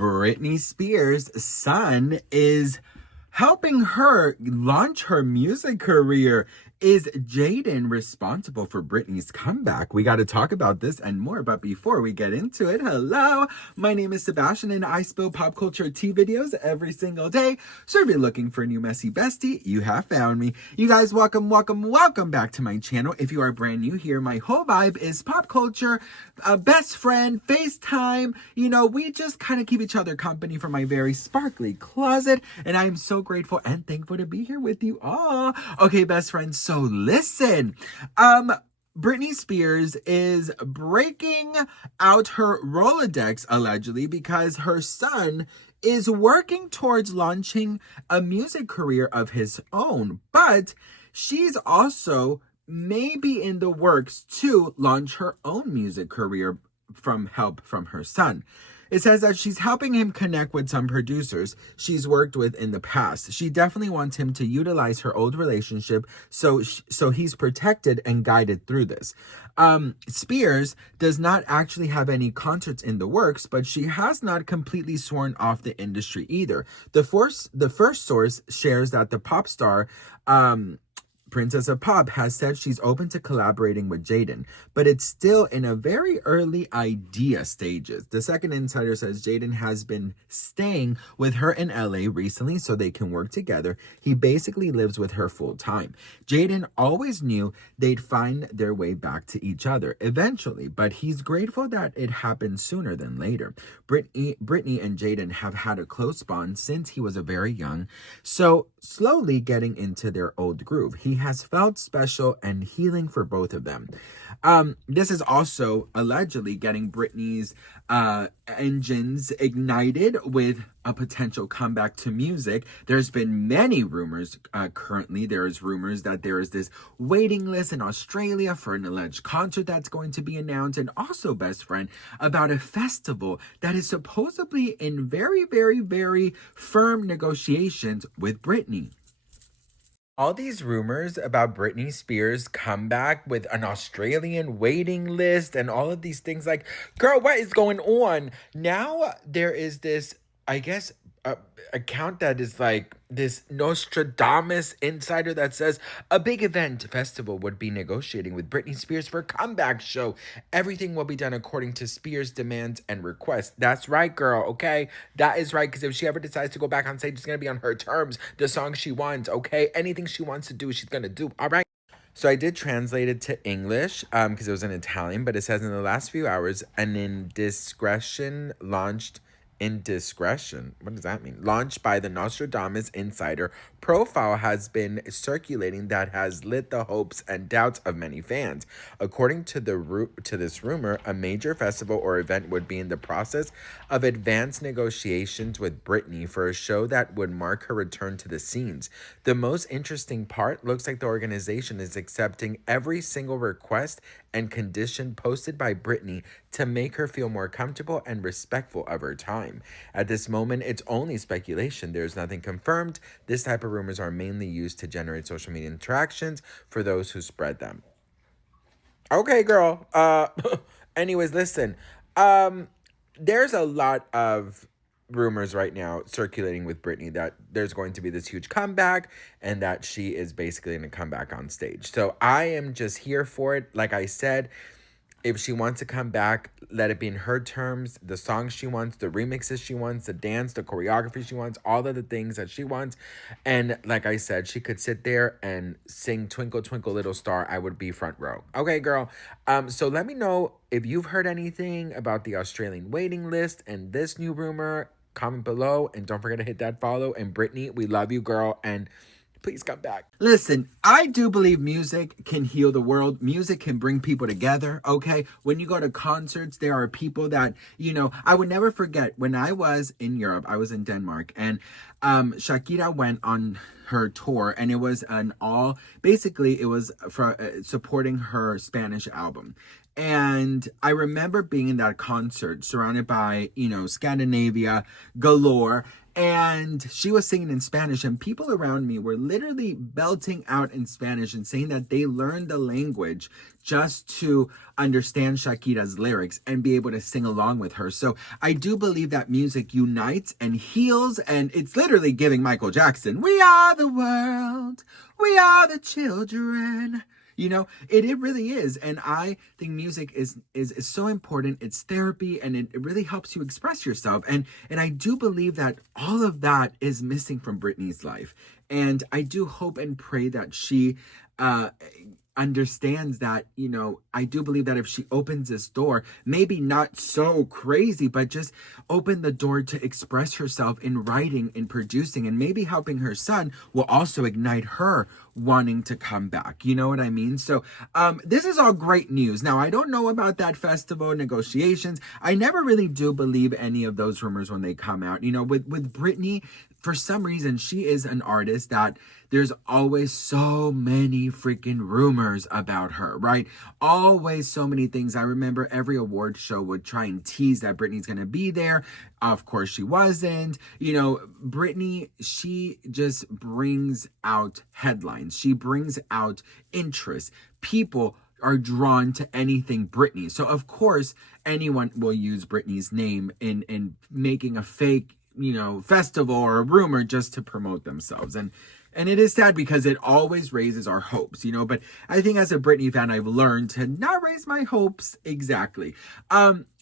Britney Spears' son is helping her launch her music career. Is Jayden responsible for Britney's comeback? We got to talk about this and more, but before we get into it, hello, my name is Sebastian and I spill pop culture tea videos every single day. So if you're looking for a new messy bestie, you have found me. You guys, welcome back to my channel. If you are brand new here, my whole vibe is pop culture, a best friend, FaceTime. We just kind of keep each other company from my very sparkly closet, and I am so grateful and thankful to be here with you all. Okay, best friends, so listen, Britney Spears is breaking out her Rolodex allegedly because her son is working towards launching a music career of his own, but she's also maybe in the works to launch her own music career from help from her son. It says that she's helping him connect with some producers she's worked with in the past. She definitely wants him to utilize her old relationship so he's protected and guided through this. Spears does not actually have any concerts in the works, but she has not completely sworn off the industry either. The first source shares that the pop star, Princess of Pop, has said she's open to collaborating with Jayden, but it's still in a very early idea stages. The second insider says Jayden has been staying with her in LA recently so they can work together. He basically lives with her full time. Jayden always knew they'd find their way back to each other eventually, but he's grateful that it happened sooner than later. Britney and Jayden have had a close bond since he was a very young, so slowly getting into their old groove. He has felt special and healing for both of them. This is also allegedly getting Britney's engines ignited with a potential comeback to music. There's been many rumors currently. There's rumors that there is this waiting list in Australia for an alleged concert that's going to be announced, and also, best friend, about a festival that is supposedly in very, very, very firm negotiations with Britney. All these rumors about Britney Spears' comeback with an Australian waiting list and all of these things, like, girl, what is going on? Now there is this, I guess, account that is like this Nostradamus insider that says a big event festival would be negotiating with Britney Spears for a comeback show. Everything will be done according to Spears' demands and requests. That's right, girl, okay? That is right, because if she ever decides to go back on stage, it's going to be on her terms, the song she wants, okay? Anything she wants to do, she's going to do, all right? So I did translate it to English because it was in Italian, but it says in the last few hours, an indiscretion launched indiscretion. What does that mean? Launched by the Nostradamus insider profile has been circulating that has lit the hopes and doubts of many fans. According to this rumor, a major festival or event would be in the process of advanced negotiations with Britney for a show that would mark her return to the scenes. The most interesting part, looks like the organization is accepting every single request and condition posted by Britney to make her feel more comfortable and respectful of her time. At this moment, it's only speculation. There's nothing confirmed. This type of rumors are mainly used to generate social media interactions for those who spread them. Okay, girl. Anyways, listen. There's a lot of rumors right now circulating with Britney that there's going to be this huge comeback and that she is basically going to come back on stage. So I am just here for it. Like I said, if she wants to come back, let it be in her terms, the songs she wants, the remixes she wants, the dance, the choreography she wants, all of the things that she wants. And like I said, she could sit there and sing Twinkle, Twinkle, Little Star. I would be front row. Okay, girl. So let me know if you've heard anything about the Australian waiting list and this new rumor. Comment below, and don't forget to hit that follow. And Britney, we love you, girl, and please come back. Listen, I do believe music can heal the world. Music can bring people together, okay? When you go to concerts, there are people that, I would never forget when I was in Europe, I was in Denmark, and Shakira went on her tour, and it was basically it was for supporting her Spanish album. And I remember being in that concert surrounded by, Scandinavia galore. And she was singing in Spanish, and people around me were literally belting out in Spanish and saying that they learned the language just to understand Shakira's lyrics and be able to sing along with her. So I do believe that music unites and heals, and it's literally giving Michael Jackson, "We are the world, we are the children." You know, it really is. And I think music is so important. It's therapy, and it really helps you express yourself. And I do believe that all of that is missing from Britney's life. And I do hope and pray that she understands that, you know, I do believe that if she opens this door, maybe not so crazy, but just open the door to express herself in writing and producing, and maybe helping her son will also ignite her wanting to come back. You know what I mean? So this is all great news. Now, I don't know about that festival negotiations. I never really do believe any of those rumors when they come out. You know, with Britney, for some reason, she is an artist that there's always so many freaking rumors about her, right? Always so many things. I remember every award show would try and tease that Britney's going to be there. Of course, she wasn't. You know, Britney, she just brings out headlines. She brings out interest. People are drawn to anything Britney. So, of course, anyone will use Britney's name in making a fake, you know, festival or a rumor just to promote themselves. And it is sad because it always raises our hopes, you know, but I think as a Britney fan, I've learned to not raise my hopes exactly.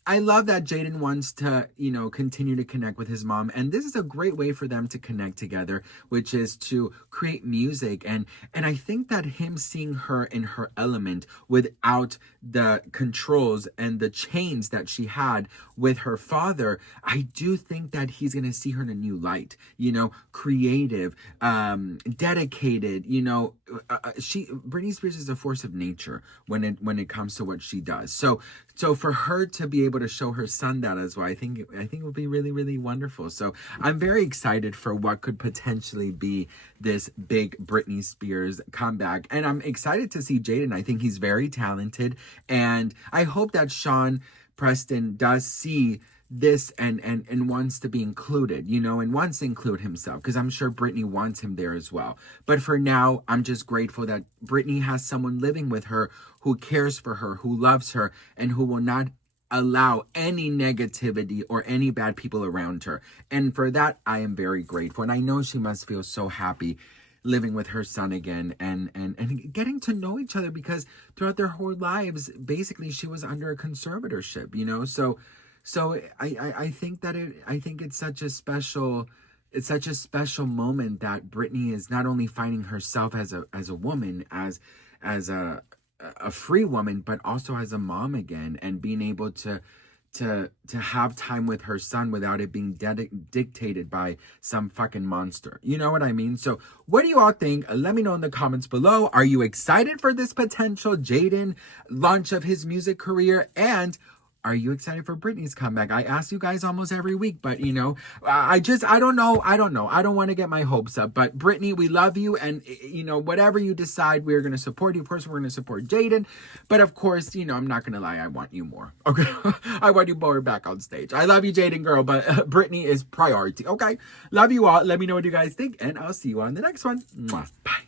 I love that Jayden wants to, you know, continue to connect with his mom. And this is a great way for them to connect together, which is to create music. And I think that him seeing her in her element without the controls and the chains that she had with her father, I do think that he's going to see her in a new light, you know, creative, dedicated, you know, Britney Spears is a force of nature when it comes to what she does. So for her to be able to show her son that as well, I think it will be really, really wonderful. So I'm very excited for what could potentially be this big Britney Spears comeback. And I'm excited to see Jayden. I think he's very talented. And I hope that Sean Preston does see this and wants to be included, you know, and wants to include himself, because I'm sure Britney wants him there as well. But for now, I'm just grateful that Britney has someone living with her who cares for her, who loves her, and who will not allow any negativity or any bad people around her. And for that, I am very grateful. And I know she must feel so happy living with her son again and getting to know each other, because throughout their whole lives, basically she was under a conservatorship, you know. So I think that it's such a special moment that Britney is not only finding herself as a woman, as a free woman, but also as a mom again, and being able to have time with her son without it being dictated by some fucking monster. You know what I mean? So what do you all think? Let me know in the comments below. Are you excited for this potential Jayden launch of his music career? And are you excited for Britney's comeback? I ask you guys almost every week, but you know, I don't know. I don't want to get my hopes up, but Britney, we love you. And you know, whatever you decide, we're going to support you. Of course, we're going to support Jayden, but of course, you know, I'm not going to lie. I want you more. Okay. I want you more back on stage. I love you, Jayden girl, but Britney is priority. Okay. Love you all. Let me know what you guys think, and I'll see you on the next one. Mwah. Bye.